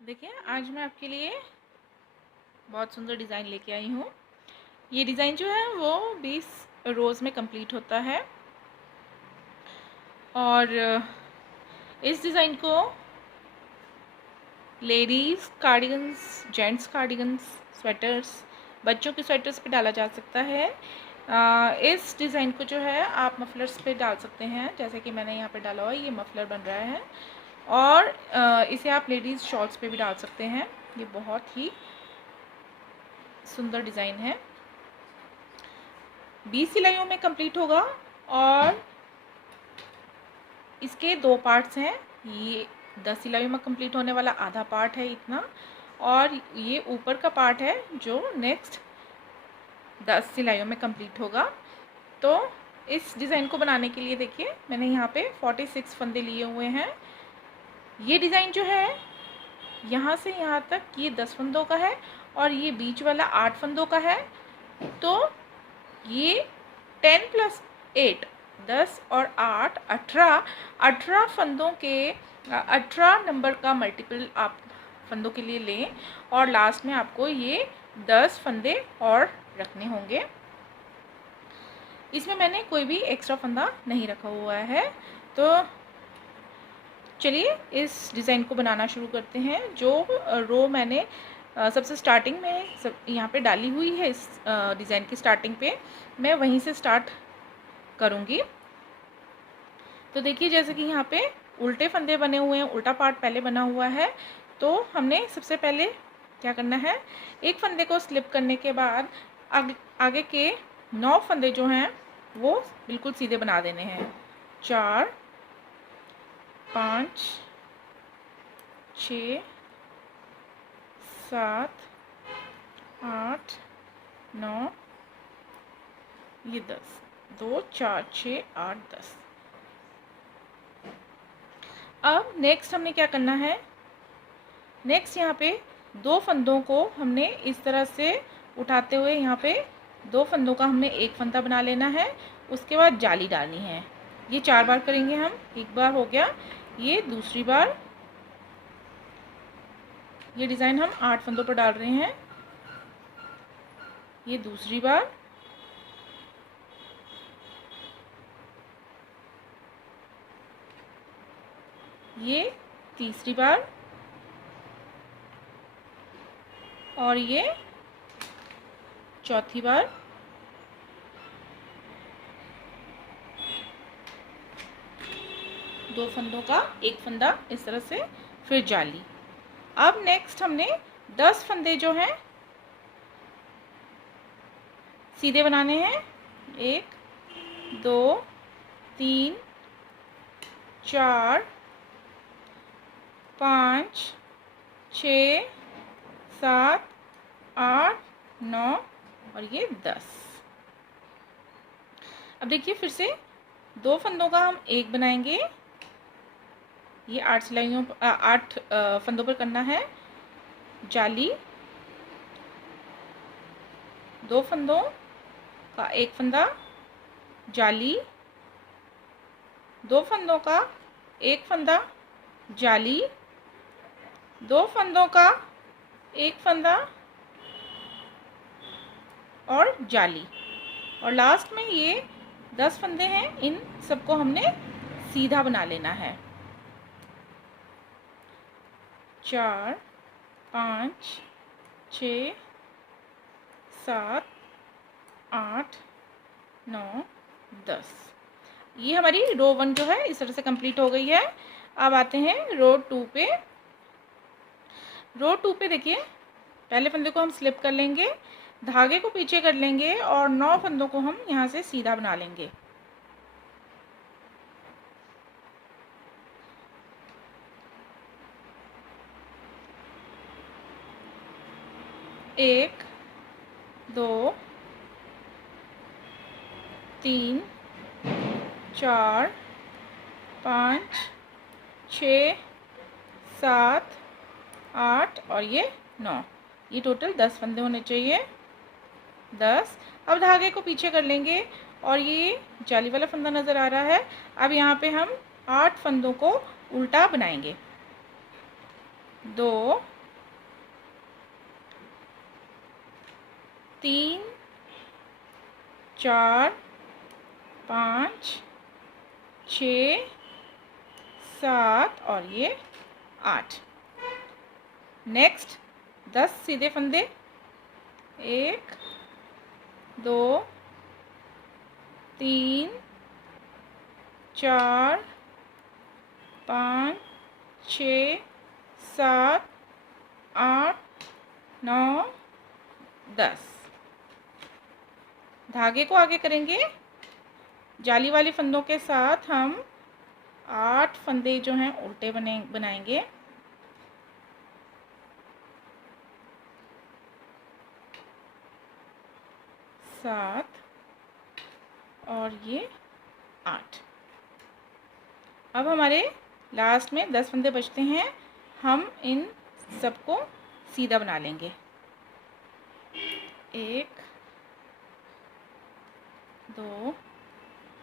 देखिए, आज मैं आपके लिए बहुत सुंदर डिज़ाइन लेके आई हूँ। ये डिज़ाइन जो है वो 20 रोज़ में कंप्लीट होता है और इस डिज़ाइन को ladies cardigans, gents cardigans, sweaters, बच्चों के स्वेटर्स पे डाला जा सकता है। इस डिज़ाइन को जो है आप मफलर्स पे डाल सकते हैं, जैसे कि मैंने यहाँ पे डाला हुआ है। ये मफलर बन रहा है और इसे आप लेडीज़ शॉर्ट्स पे भी डाल सकते हैं। ये बहुत ही सुंदर डिज़ाइन है। 20 सिलाइयों में कंप्लीट होगा और इसके 2 पार्ट्स हैं। ये 10 सिलाइयों में कंप्लीट होने वाला आधा पार्ट है इतना, और ये ऊपर का पार्ट है जो नेक्स्ट 10 सिलाइयों में कंप्लीट होगा। तो इस डिज़ाइन को बनाने के लिए देखिए, मैंने यहाँ पे 46 फंदे लिए हुए हैं। ये डिज़ाइन जो है यहाँ से यहाँ तक ये 10 फंदों का है और ये बीच वाला 8 फंदों का है। तो ये 10 + 8 10 और 8 18 फंदों के 18 नंबर का मल्टीपल आप फंदों के लिए लें और लास्ट में आपको ये 10 फंदे और रखने होंगे। इसमें मैंने कोई भी एक्स्ट्रा फंदा नहीं रखा हुआ है। तो चलिए इस डिज़ाइन को बनाना शुरू करते हैं। जो रो मैंने सबसे स्टार्टिंग में यहाँ पे डाली हुई है, इस डिज़ाइन की स्टार्टिंग पे मैं वहीं से स्टार्ट करूँगी। तो देखिए, जैसे कि यहाँ पे उल्टे फंदे बने हुए हैं, उल्टा पार्ट पहले बना हुआ है। तो हमने सबसे पहले क्या करना है, एक फंदे को स्लिप करने के बाद आगे के 9 फंदे जो हैं वो बिल्कुल सीधे बना देने हैं। 4 5 6 7 8 9 ये 10 2 4 6 8 10। अब नेक्स्ट हमने क्या करना है, नेक्स्ट यहाँ पे 2 फंदों को हमने इस तरह से उठाते हुए यहाँ पे 2 फंदों का हमने एक फंदा बना लेना है। उसके बाद जाली डालनी है। ये 4 बार करेंगे हम। एक बार हो गया, ये दूसरी बार। ये डिज़ाइन हम 8 फंदों पर डाल रहे हैं। ये दूसरी बार, ये तीसरी बार और ये चौथी बार। दो फंदों का एक फंदा इस तरह से, फिर जाली। अब नेक्स्ट हमने 10 फंदे जो हैं सीधे बनाने हैं। 1 2 3 4 5 6 7 8 9 और ये 10। अब देखिए, फिर से 2 फंदों का हम एक बनाएंगे। ये 8 सिलाइयों 8 फंदों पर करना है। जाली, 2 फंदों का एक फंदा, जाली, 2 फंदों का एक फंदा, जाली, 2 फंदों का एक फंदा और जाली। और लास्ट में ये 10 फंदे हैं, इन सबको हमने सीधा बना लेना है। 4 5 6 7 8 9 10। ये हमारी रो 1 जो है इस तरह से कंप्लीट हो गई है। अब आते हैं रो 2 पे। रो 2 पे देखिए, पहले फंदे को हम स्लिप कर लेंगे, धागे को पीछे कर लेंगे और 9 फंदों को हम यहाँ से सीधा बना लेंगे। एक 2 3 4 5 6 7 8 और ये 9। ये टोटल 10 फंदे होने चाहिए। 10। अब धागे को पीछे कर लेंगे और ये जाली वाला फंदा नज़र आ रहा है। अब यहाँ पे हम 8 फंदों को उल्टा बनाएंगे। 2 3 4 5 6 7 और ये 8। नेक्स्ट 10 सीधे फंदे, 1 2 3 4 5 6 7 8 9 10। धागे को आगे करेंगे, जाली वाली फंदों के साथ हम 8 फंदे जो हैं उल्टे बनाएंगे। सात और ये 8। अब हमारे लास्ट में 10 फंदे बचते हैं, हम इन सबको सीधा बना लेंगे। 1 2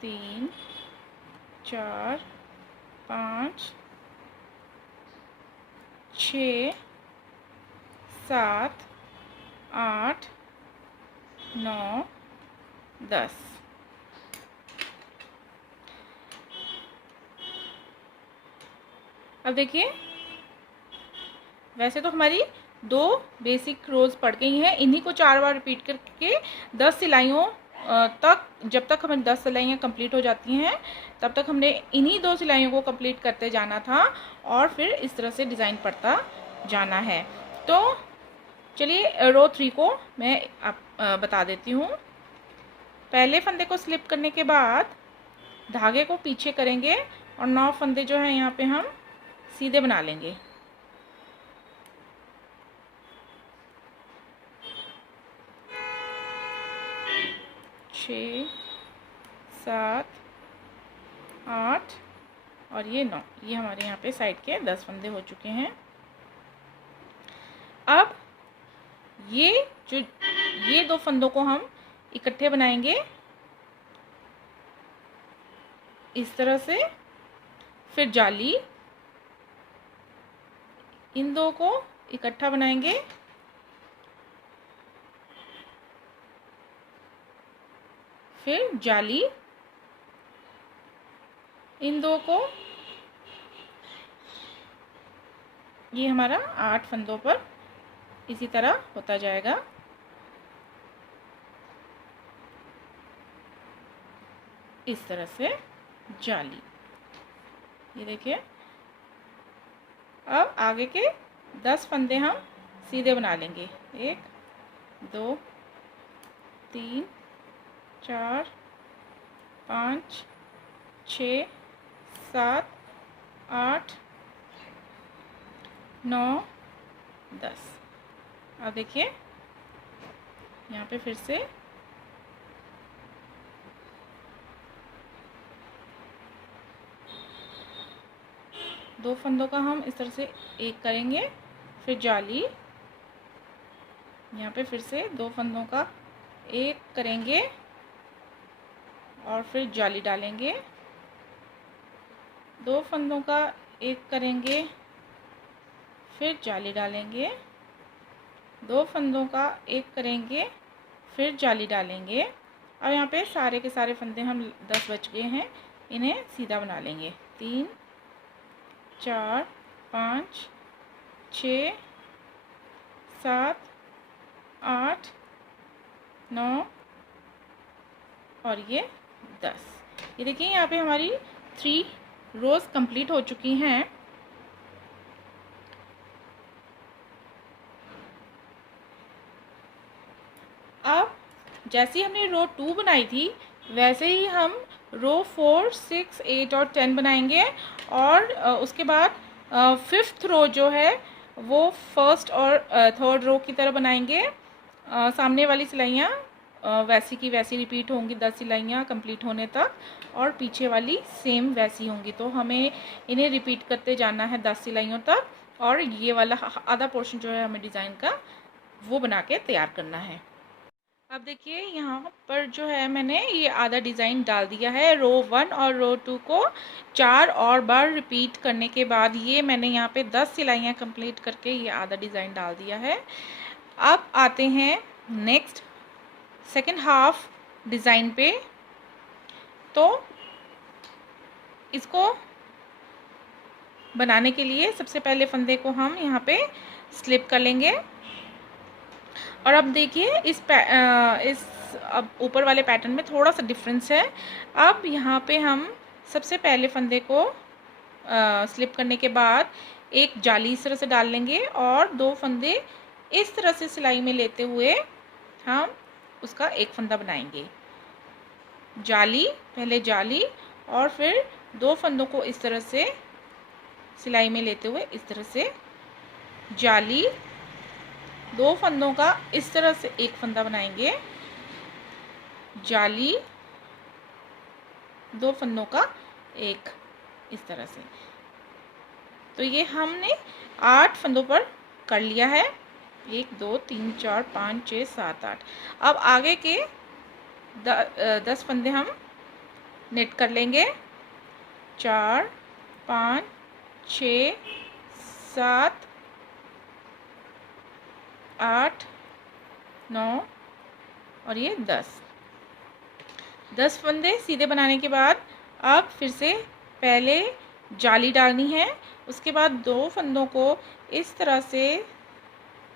3 4 5 6 7 8 9 10। अब देखिए, वैसे तो हमारी 2 बेसिक रोज पड़ गई हैं, इन्हीं को 4 बार रिपीट करके 10 सिलाइयों तक, जब तक हमारी 10 सिलाइयाँ कंप्लीट हो जाती हैं तब तक हमने इन्हीं 2 सिलाइयों को कंप्लीट करते जाना था और फिर इस तरह से डिज़ाइन पड़ता जाना है। तो चलिए रो 3 को मैं बता देती हूँ। पहले फंदे को स्लिप करने के बाद धागे को पीछे करेंगे और 9 फंदे जो है यहाँ पे हम सीधे बना लेंगे। 6 7 8 और ये 9। ये हमारे यहाँ पे साइड के 10 फंदे हो चुके हैं। अब ये 2 फंदों को हम इकट्ठे बनाएंगे इस तरह से, फिर जाली, इन 2 को इकट्ठा बनाएंगे, फिर जाली, इन 2 को, ये हमारा 8 फंदों पर इसी तरह होता जाएगा। इस तरह से जाली, ये देखिए। अब आगे के 10 फंदे हम सीधे बना लेंगे। 1 2 3 4 5 6 7 8 9 10। अब देखिए यहाँ पे फिर से दो फंदों का हम इस तरह से एक करेंगे, फिर जाली, यहाँ पे फिर से 2 फंदों का एक करेंगे और फिर जाली डालेंगे, 2 फंदों का एक करेंगे, फिर जाली डालेंगे, 2 फंदों का एक करेंगे, फिर जाली डालेंगे। अब यहाँ पे सारे के सारे फंदे हम 10 बच गए हैं, इन्हें सीधा बना लेंगे। 3 4 5 6 7 8 9 और ये 10। ये देखिए यहाँ पे हमारी 3 रोज कंप्लीट हो चुकी हैं। अब जैसे ही हमने रो 2 बनाई थी वैसे ही हम रो 4 6 8 और 10 बनाएंगे और उसके बाद 5th रो जो है वो 1st और 3rd रो की तरह बनाएंगे। सामने वाली सिलाइयाँ वैसी की वैसी रिपीट होंगी 10 सिलाइयाँ कंप्लीट होने तक, और पीछे वाली सेम वैसी होंगी। तो हमें इन्हें रिपीट करते जाना है 10 सिलाइयों तक, और ये वाला आधा पोर्शन जो है हमें डिज़ाइन का वो बना के तैयार करना है। अब देखिए यहाँ पर जो है मैंने ये आधा डिज़ाइन डाल दिया है। रो 1 और रो 2 को 4 और बार रिपीट करने के बाद ये मैंने यहाँ पे 10 सिलाइयाँ कंप्लीट करके ये आधा डिज़ाइन डाल दिया है। अब आते हैं नेक्स्ट सेकंड हाफ डिज़ाइन पे। तो इसको बनाने के लिए सबसे पहले फंदे को हम यहाँ पे स्लिप कर लेंगे। और अब देखिए इस अब ऊपर वाले पैटर्न में थोड़ा सा डिफरेंस है। अब यहाँ पे हम सबसे पहले फंदे को स्लिप करने के बाद एक जाली इस तरह से डाल लेंगे और 2 फंदे इस तरह से सिलाई में लेते हुए हम उसका एक फंदा बनाएंगे। जाली, पहले जाली और फिर 2 फंदों को इस तरह से सिलाई में लेते हुए इस तरह से जाली, 2 फंदों का इस तरह से एक फंदा बनाएंगे, जाली, 2 फंदों का एक, इस तरह से। तो ये हमने 8 फंदों पर कर लिया है। 1 2 3 4 5 6 7 8। अब आगे के 10 फंदे हम नेट कर लेंगे। 4 5 6 7 8 9 और ये 10 फंदे सीधे बनाने के बाद अब फिर से पहले जाली डालनी है। उसके बाद 2 फंदों को इस तरह से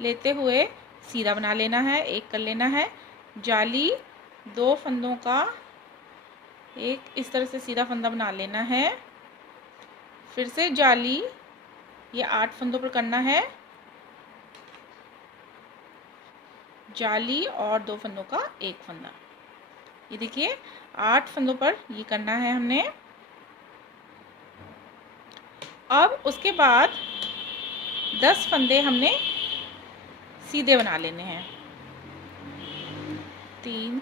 लेते हुए सीधा बना लेना है, एक कर लेना है। जाली, 2 फंदों का एक इस तरह से सीधा फंदा बना लेना है। फिर से जाली, ये 8 फंदों पर करना है, जाली और 2 फंदों का एक फंदा। ये देखिए 8 फंदों पर ये करना है हमने। अब उसके बाद 10 फंदे हमने सीधे बना लेने हैं। 3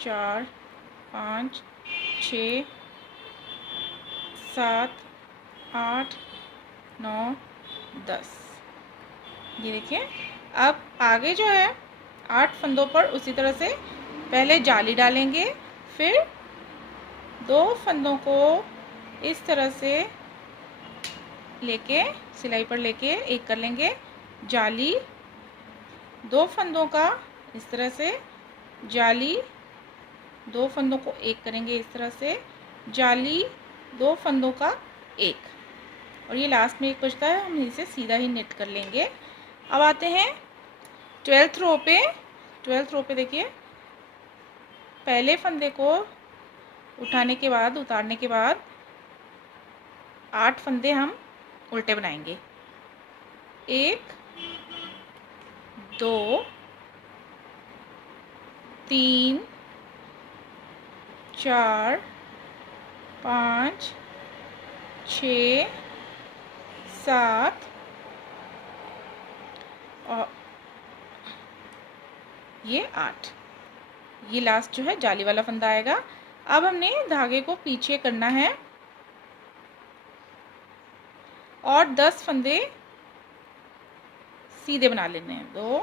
4 5 6 7 8 9 10। ये देखिए अब आगे जो है 8 फंदों पर उसी तरह से पहले जाली डालेंगे, फिर 2 फंदों को इस तरह से लेके सिलाई पर लेके एक कर लेंगे, जाली, 2 फंदों का इस तरह से, जाली, 2 फंदों को एक करेंगे इस तरह से, जाली, 2 फंदों का एक, और ये लास्ट में एक बचता है, हम इसे सीधा ही नेट कर लेंगे। अब आते हैं 12th रो पे। 12th रो पे देखिए पहले फंदे को उठाने के बाद, उतारने के बाद 8 फंदे हम उल्टे बनाएंगे। 1 2 3 4 5 6 7 और ये 8। ये लास्ट जो है जाली वाला फंदा आएगा। अब हमने धागे को पीछे करना है और 10 फंदे सीधे बना लेने हैं। 2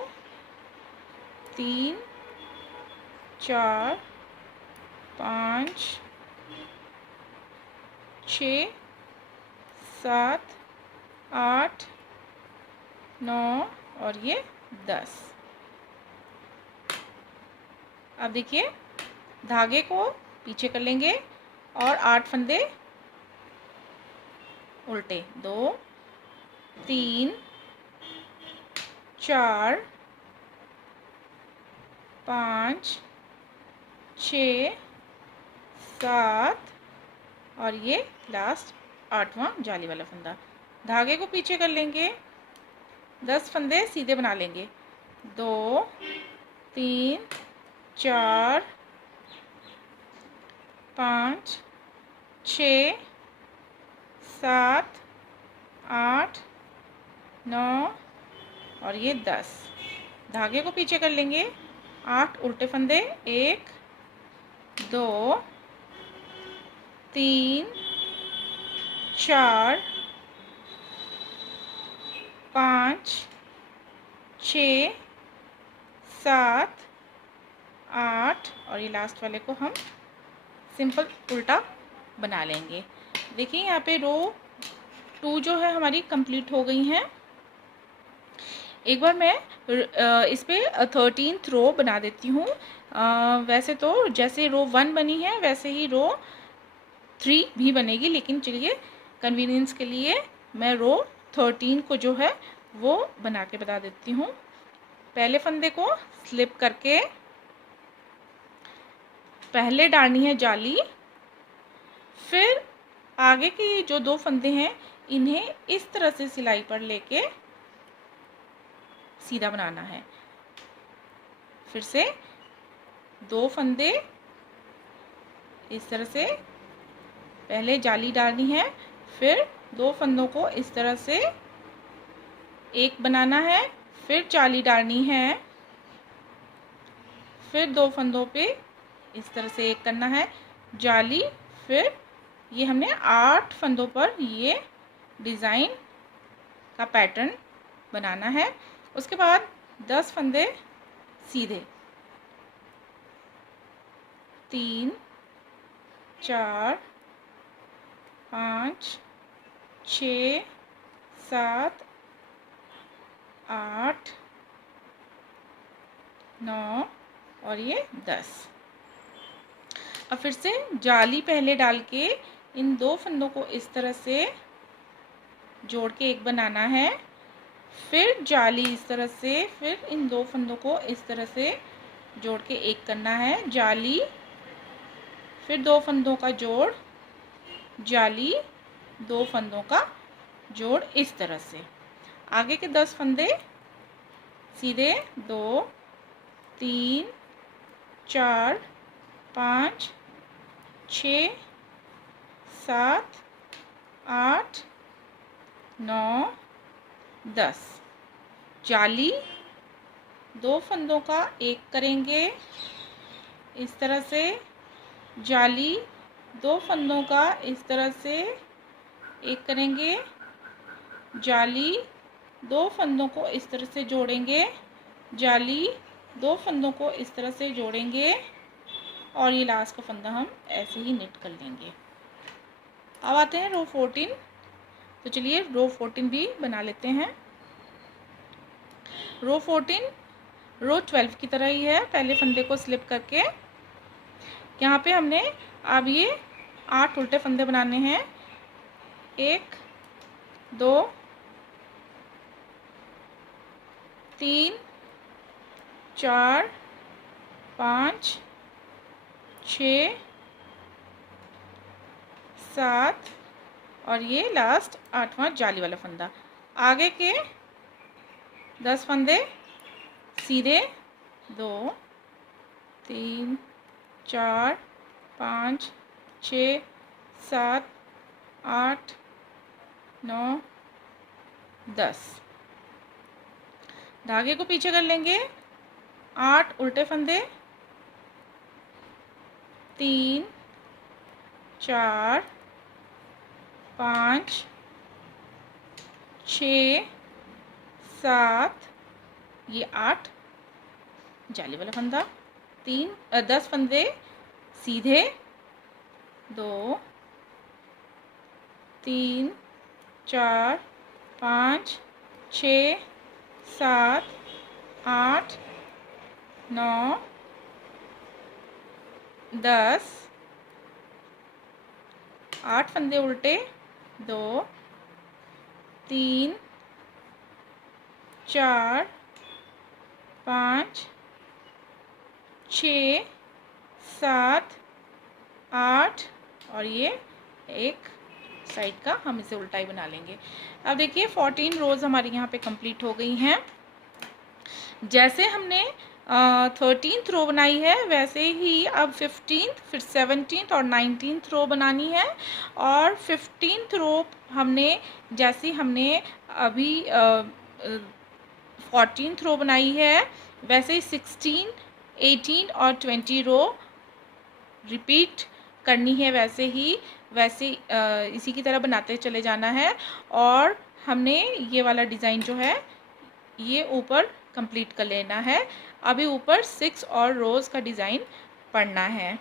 3 4 5 6 7 8 9 और ये 10। अब देखिए धागे को पीछे कर लेंगे और 8 फंदे उल्टे। 2 3 4 5 6 7 और ये लास्ट 8वां जाली वाला फंदा। धागे को पीछे कर लेंगे, 10 फंदे सीधे बना लेंगे। 2 3 4 5 6 7 8 9 और ये 10। धागे को पीछे कर लेंगे, 8 उल्टे फंदे, 1 2 3 4 5 6 7 8 और ये लास्ट वाले को हम सिंपल उल्टा बना लेंगे। देखिए यहाँ पे रो 2 जो है हमारी कंप्लीट हो गई हैं। एक बार मैं इस पे 13th रो बना देती हूँ। वैसे तो जैसे रो 1 बनी है वैसे ही रो 3 भी बनेगी, लेकिन चलिए कन्वीनियंस के लिए मैं रो 13 को जो है वो बना के बता देती हूँ। पहले फंदे को स्लिप करके पहले डालनी है जाली, फिर आगे के जो 2 फंदे हैं इन्हें इस तरह से सिलाई पर लेके सीधा बनाना है। फिर से 2 फंदे इस तरह से पहले जाली डालनी है, फिर 2 फंदों को इस तरह से एक बनाना है, फिर जाली डालनी है, फिर 2 फंदों पे इस तरह से एक करना है जाली, फिर ये हमने 8 फंदों पर ये डिज़ाइन का पैटर्न बनाना है। उसके बाद 10 फंदे सीधे 3 4 5 6 7 8 9 और ये 10। अब फिर से जाली पहले डाल के इन 2 फंदों को इस तरह से जोड़ के एक बनाना है, फिर जाली इस तरह से, फिर इन 2 फंदों को इस तरह से जोड़ के एक करना है जाली, फिर 2 फंदों का जोड़ जाली, 2 फंदों का जोड़ इस तरह से। आगे के 10 फंदे सीधे 2 3 4 5 6 7 8 9 10 जाली 2 फंदों का एक करेंगे इस तरह से, जाली 2 फंदों का इस तरह से एक करेंगे, जाली 2 फंदों को इस तरह से जोड़ेंगे, जाली 2 फंदों को इस तरह से जोड़ेंगे और ये लास्ट का फंदा हम ऐसे ही निट कर लेंगे। अब आते हैं रो 14। तो चलिए रो 14 भी बना लेते हैं। रो 14 रो 12 की तरह ही है। पहले फंदे को स्लिप करके यहाँ पे हमने अब ये 8 उल्टे फंदे बनाने हैं। 1 2 3 4 5 6 7 और ये लास्ट 8वां जाली वाला फंदा। आगे के 10 फंदे सीधे 2 3 4 5 6 7 8 9 10 धागे को पीछे कर लेंगे। 8 उल्टे फंदे 3 4 5 6 7 ये 8 जाली वाला फंदा। 10 फंदे सीधे 2 3 4 5 6 7 8 9 10 8 फंदे उल्टे 2 3 4 5 6 7 8 और ये एक साइड का हम इसे उल्टा ही बना लेंगे। अब देखिए 14 रोज हमारी यहाँ पे कंप्लीट हो गई हैं। जैसे हमने 13th रो बनाई है वैसे ही अब 15th फिर 17th और 19th रो बनानी है। और 15th रो हमने जैसे हमने अभी 14th रो बनाई है वैसे ही 16, 18 और 20 रो रिपीट करनी है। वैसे इसी की तरह बनाते चले जाना है। और हमने ये वाला डिज़ाइन जो है ये ऊपर कंप्लीट कर लेना है। अभी ऊपर 6 और रोज़ का डिज़ाइन पड़ना है।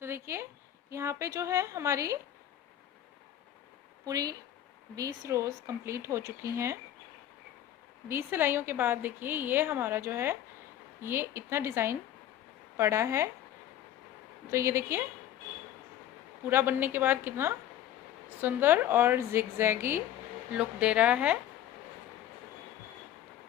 तो देखिए यहाँ पे जो है हमारी पूरी 20 रोज़ कंप्लीट हो चुकी हैं। 20 सिलाइयों के बाद देखिए ये हमारा जो है ये इतना डिज़ाइन पड़ा है। तो ये देखिए पूरा बनने के बाद कितना सुंदर और जिगजैगी लुक दे रहा है।